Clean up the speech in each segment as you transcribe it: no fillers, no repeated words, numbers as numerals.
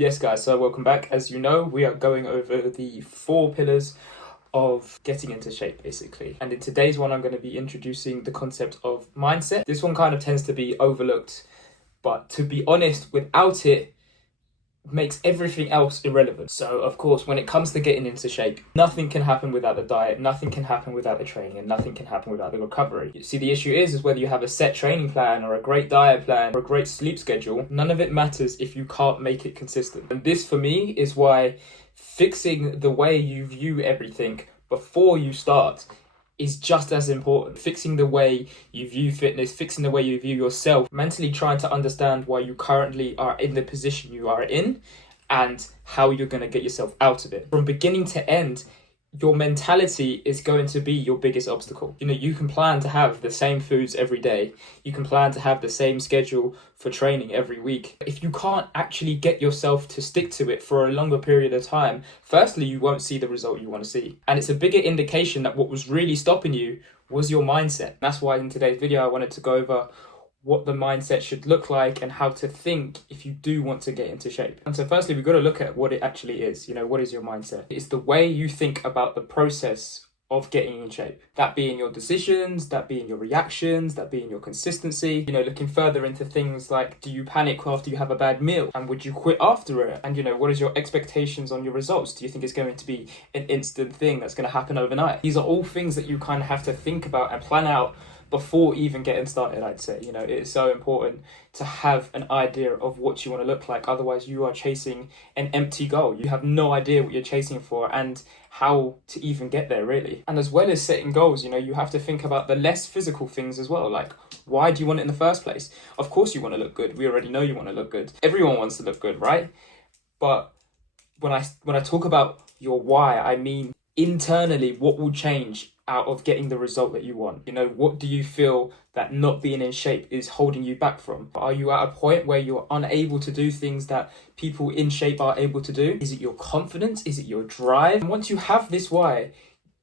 Yes, guys, so welcome back. As you know, we are going over the 4 pillars of getting into shape, basically. And in today's one, I'm going to be introducing the concept of mindset. This one kind of tends to be overlooked, but to be honest, without it, makes everything else irrelevant. So, of course, when it comes to getting into shape, nothing can happen without the diet, nothing can happen without the training, and nothing can happen without the recovery. You see, the issue is whether you have a set training plan or a great diet plan or a great sleep schedule, none of it matters if you can't make it consistent. And this, for me, is why fixing the way you view everything before you start is just as important. Fixing the way you view fitness, fixing the way you view yourself, mentally trying to understand why you currently are in the position you are in and how you're going to get yourself out of it. From beginning to end, your mentality is going to be your biggest obstacle. You can plan to have the same foods every day. You can plan to have the same schedule for training every week. If you can't actually get yourself to stick to it for a longer period of time, firstly, you won't see the result you want to see. And it's a bigger indication that what was really stopping you was your mindset. That's why in today's video, I wanted to go over what the mindset should look like and how to think if you do want to get into shape. And so firstly, we've got to look at what it actually is. What is your mindset? It's the way you think about the process of getting in shape. That being your decisions, that being your reactions, that being your consistency. Looking further into things like, do you panic after you have a bad meal? And would you quit after it? And what is your expectations on your results? Do you think it's going to be an instant thing that's going to happen overnight? These are all things that you kind of have to think about and plan out before even getting started, I'd say. It is so important to have an idea of what you want to look like. Otherwise, you are chasing an empty goal. You have no idea what you're chasing for and how to even get there, really. And as well as setting goals, you have to think about the less physical things as well. Like, why do you want it in the first place? Of course you want to look good. We already know you want to look good. Everyone wants to look good, right? But when I talk about your why, I mean internally, what will change out of getting the result that you want? What do you feel that not being in shape is holding you back from? Are you at a point where you're unable to do things that people in shape are able to do? Is it your confidence? Is it your drive? And once you have this why,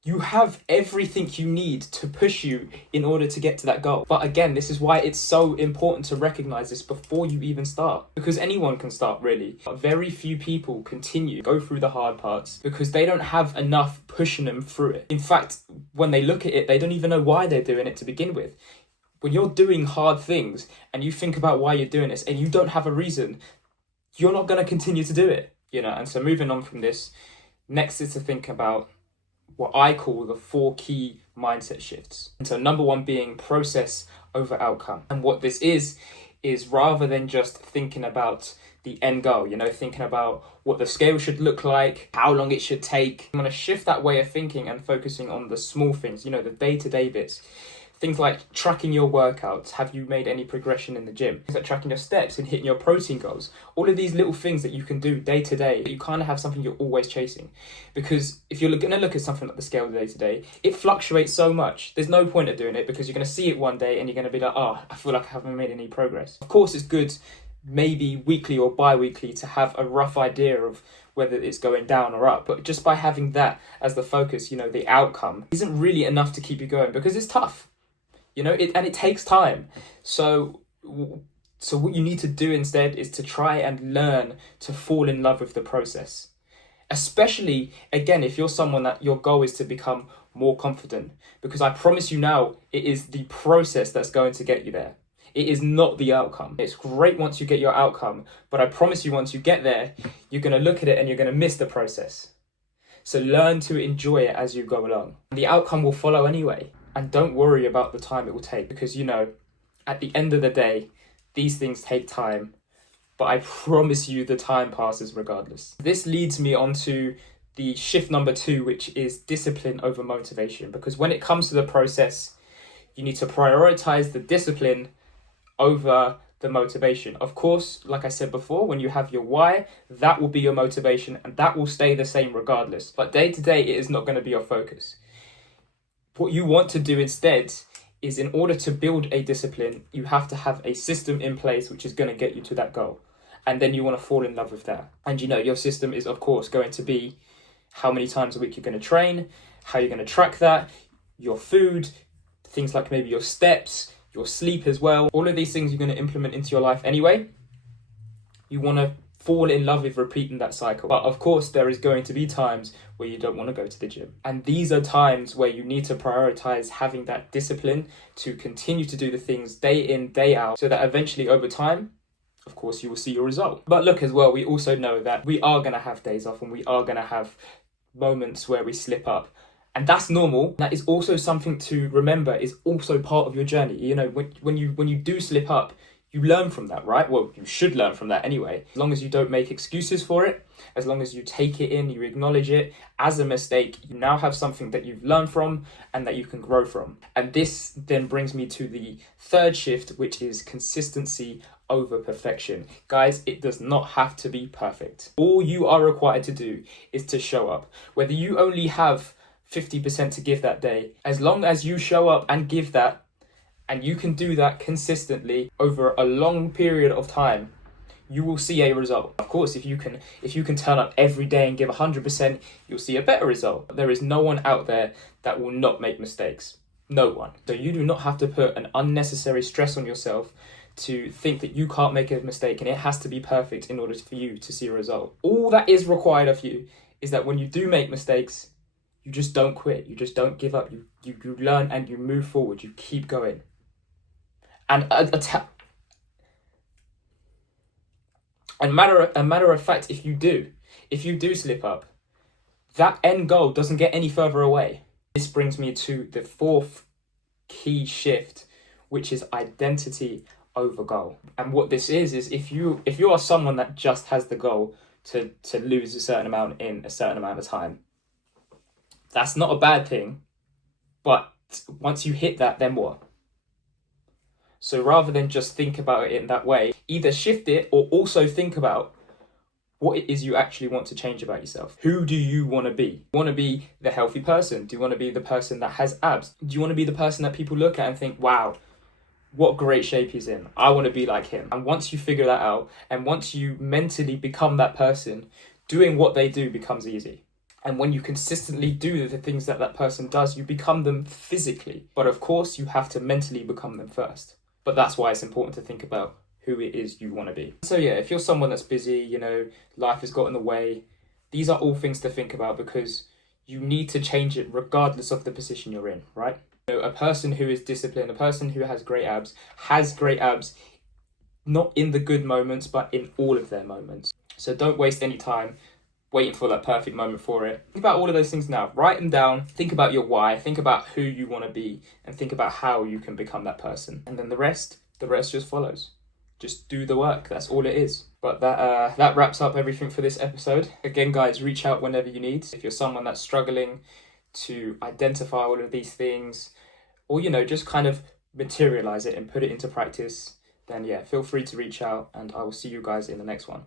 you have everything you need to push you in order to get to that goal. But again, this is why it's so important to recognize this before you even start. Because anyone can start, really. But very few people go through the hard parts because they don't have enough pushing them through it. In fact, when they look at it, they don't even know why they're doing it to begin with. When you're doing hard things and you think about why you're doing this and you don't have a reason, you're not going to continue to do it. And so moving on from this, next is to think about what I call the 4 key mindset shifts. And so number 1 being process over outcome. And what this is rather than just thinking about the end goal, thinking about what the scale should look like, how long it should take. I'm going to shift that way of thinking and focusing on the small things, the day-to-day bits. Things like tracking your workouts. Have you made any progression in the gym? Things like tracking your steps and hitting your protein goals. All of these little things that you can do day to day, you kind of have something you're always chasing. Because if you're going to look at something like the scale day to day, it fluctuates so much. There's no point of doing it because you're going to see it one day and you're going to be like, oh, I feel like I haven't made any progress. Of course, it's good maybe weekly or bi-weekly to have a rough idea of whether it's going down or up. But just by having that as the focus, the outcome isn't really enough to keep you going because it's tough. It takes time. So what you need to do instead is to try and learn to fall in love with the process. Especially, again, if you're someone that your goal is to become more confident. Because I promise you now, it is the process that's going to get you there. It is not the outcome. It's great once you get your outcome, but I promise you once you get there, you're going to look at it and you're going to miss the process. So learn to enjoy it as you go along. The outcome will follow anyway. And don't worry about the time it will take because, at the end of the day, these things take time. But I promise you the time passes regardless. This leads me on to the shift number 2, which is discipline over motivation. Because when it comes to the process, you need to prioritize the discipline over the motivation. Of course, like I said before, when you have your why, that will be your motivation and that will stay the same regardless. But day to day, it is not going to be your focus. What you want to do instead is, in order to build a discipline, you have to have a system in place which is going to get you to that goal. And then you want to fall in love with that. And your system is, of course, going to be how many times a week you're going to train, how you're going to track that, your food, things like maybe your steps, your sleep as well. All of these things you're going to implement into your life anyway. You want to fall in love with repeating that cycle. But of course, there is going to be times where you don't want to go to the gym. And these are times where you need to prioritize having that discipline to continue to do the things day in, day out, so that eventually over time, of course, you will see your result. But look, as well, we also know that we are going to have days off and we are going to have moments where we slip up. And that's normal. That is also something to remember, is also part of your journey. You know, when you do slip up, you learn from that, right? Well, you should learn from that anyway. As long as you don't make excuses for it, as long as you take it in, you acknowledge it as a mistake, you now have something that you've learned from and that you can grow from. And this then brings me to the third shift, which is consistency over perfection. Guys, it does not have to be perfect. All you are required to do is to show up. Whether you only have 50% to give that day, as long as you show up and give that, and you can do that consistently over a long period of time, you will see a result. Of course, if you can turn up every day and give 100%, you'll see a better result. There is no one out there that will not make mistakes. No one. So you do not have to put an unnecessary stress on yourself to think that you can't make a mistake and it has to be perfect in order for you to see a result. All that is required of you is that when you do make mistakes, you just don't quit. You just don't give up. You learn and you move forward. You keep going. And a matter of fact, if you do slip up, that end goal doesn't get any further away. This brings me to the fourth key shift, which is identity over goal. And what this is if you are someone that just has the goal to lose a certain amount in a certain amount of time, that's not a bad thing. But once you hit that, then what? So rather than just think about it in that way, either shift it or also think about what it is you actually want to change about yourself. Who do you want to be? Do you want to be the healthy person? Do you want to be the person that has abs? Do you want to be the person that people look at and think, wow, what great shape he's in? I want to be like him. And once you figure that out, and once you mentally become that person, doing what they do becomes easy. And when you consistently do the things that that person does, you become them physically. But of course, you have to mentally become them first. But that's why it's important to think about who it is you want to be. So yeah, if you're someone that's busy, you know, life has got in the way, these are all things to think about because you need to change it regardless of the position you're in, right? You know, a person who is disciplined, a person who has great abs not in the good moments, but in all of their moments. So don't waste any time waiting for that perfect moment for it. Think about all of those things now. Write them down. Think about your why. Think about who you want to be and think about how you can become that person. And then the rest just follows. Just do the work. That's all it is. But that wraps up everything for this episode. Again, guys, reach out whenever you need. If you're someone that's struggling to identify all of these things or, you know, just kind of materialize it and put it into practice, then yeah, feel free to reach out and I will see you guys in the next one.